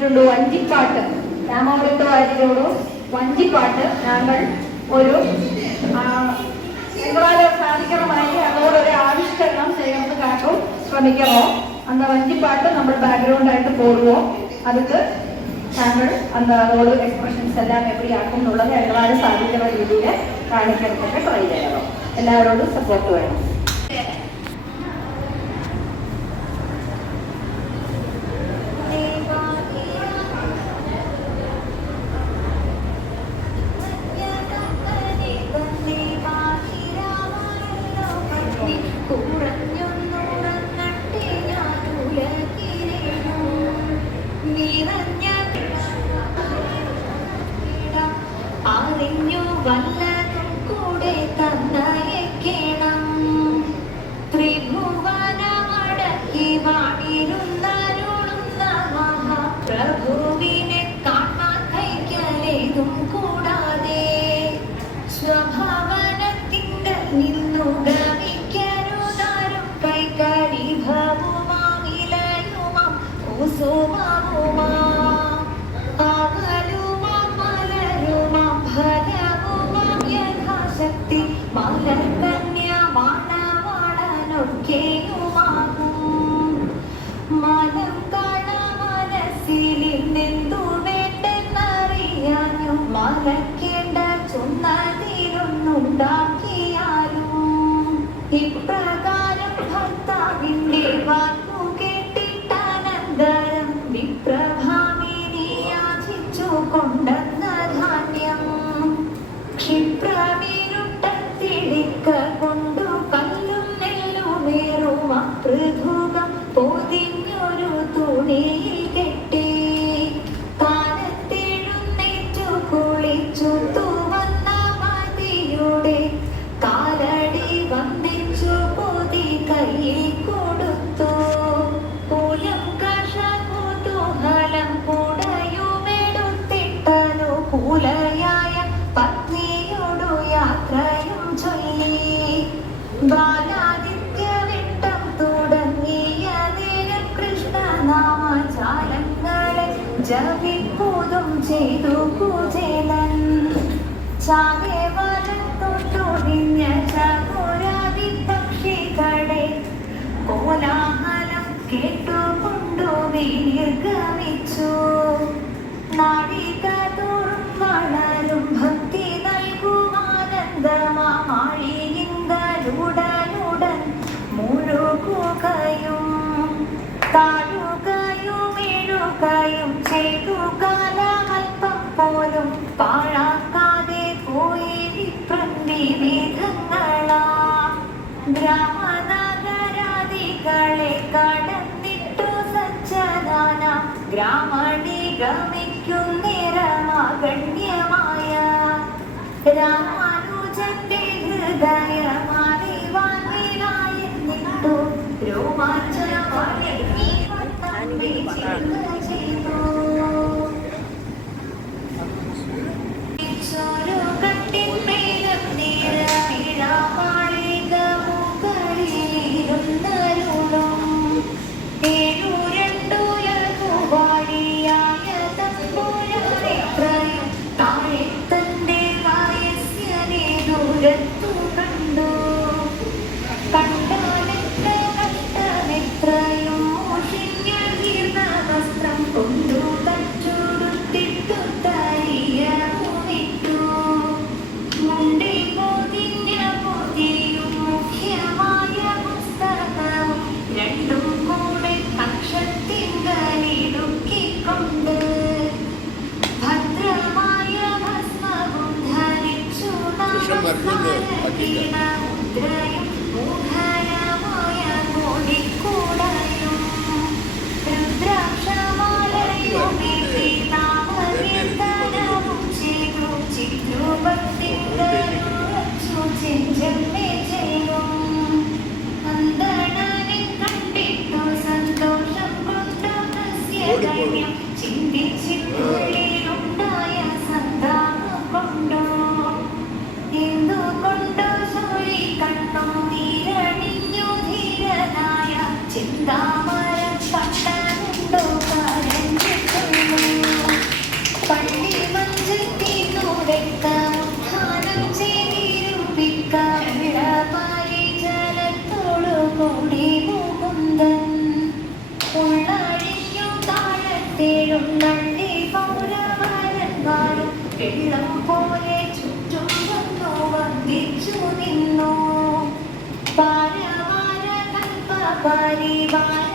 കേട്ടിട്ടുണ്ടോ? വഞ്ചിപ്പാട്ട്. രാമപുരത്ത് വാര്യരോട് വഞ്ചിപ്പാട്ട് ഞങ്ങൾ ഒരു എങ്ങളാലോ സാധിക്കണമായി. അതോടൊരു ആവിഷ്കരണം ചേർന്ന് കാട്ടും ശ്രമിക്കണോ അന്ന വഞ്ചിപ്പാട്ട് നമ്മൾ ബാക്ക്ഗ്രൗണ്ടായിട്ട് പോരുമോ അതുക്ക് ഞങ്ങൾ അന്ന് അതോട് എക്സ്പ്രഷൻസ് എല്ലാം എവിടെയാക്കും എന്നുള്ളത് എങ്ങളാലും സാധിക്കുന്ന രീതിയിൽ കാണിക്കാനൊക്കെ ട്രൈ ചെയ്യണം. എല്ലാവരോടും സപ്പോർട്ട് വേണം. വല്ലതും കൂടെ തന്നയക്കണം. ത്രിഭുവനമടക്കി വാണിരുന്നരുളുന്ന മഹാപ്രഭുവിനെ കാണാൻ കൈക്കലേതും അലക്കേണ്ട ചുന്നതിലൊന്നുണ്ടാക്കിയാലും ഇപ്രകാരം മണി ഗമിക്കുന്നേരമാകണ്യമായ രാമാനുജത്തെ ഹൃദയമായി വാങ്ങിലായി നിട്ടു രോമാഞ്ച പുറത്തെഴുന്നള്ളി പൗരവരന്മാരും വെള്ളം പോലെ ചുറ്റും വന്നു വന്ദിച്ചു നിന്നു പാരവാര കൽപ്പ പരിവാരത്തോടുകൂടി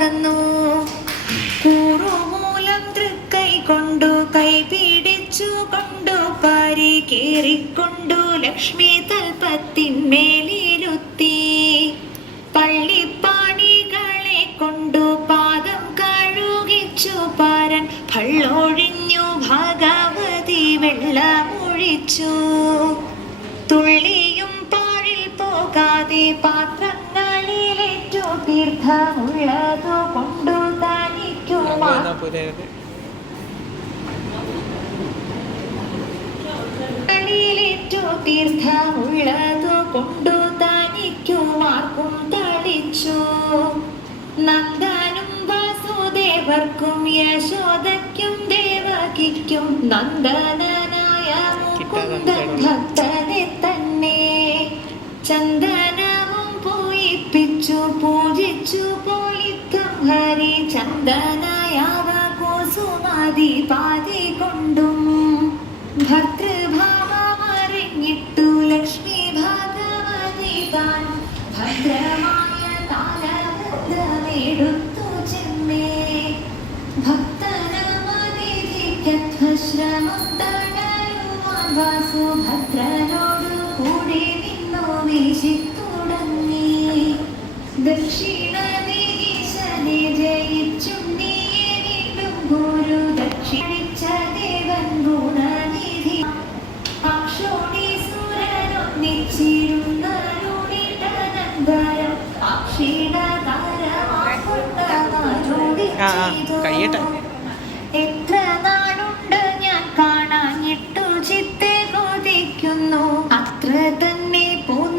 പുണർന്നു കൂറുമൂലം തൃക്കൈ കൊണ്ടു കൈ പിടിച്ചു കൊണ്ടു പാരി കേറിക്കൊണ്ടു ലക്ഷ്മി തൽപ്പത്തിന്മേലിരുത്തി പള്ളിപ്പാണികളെ കൊണ്ടു പാദം കഴുകിച്ചു പാരൻ ഭള്ളൊഴിഞ്ഞു ഭഗവതി വെള്ളമൊഴിച്ചു തുള്ളിയും പാഴിൽ പോകാതെ തീർത്ഥമുള്ളതു കൊണ്ടു തീർത്ഥമുള്ളതു തളിച്ചു. നന്ദനും വാസുദേവർക്കും യശോദയ്ക്കും ദേവകിക്കും നന്ദനായ മുകുന്ദൻ ഭക്തനെ തന്നെ. പൂയിപ്പിച്ചു പൂജിച്ചു പോളിത്തം ഹരി ചന്ദനയാവ കുസുമതി പാതി കൊണ്ടും ഭർത്തൃഭാവമറിഞ്ഞിട്ടു കഴിയട്ടെ. എത്ര നാളുണ്ട് ഞാൻ കാണാഞ്ഞിട്ടു ചിത്തെ കൊതിക്കുന്നു അത്ര തന്നെ പോന്നു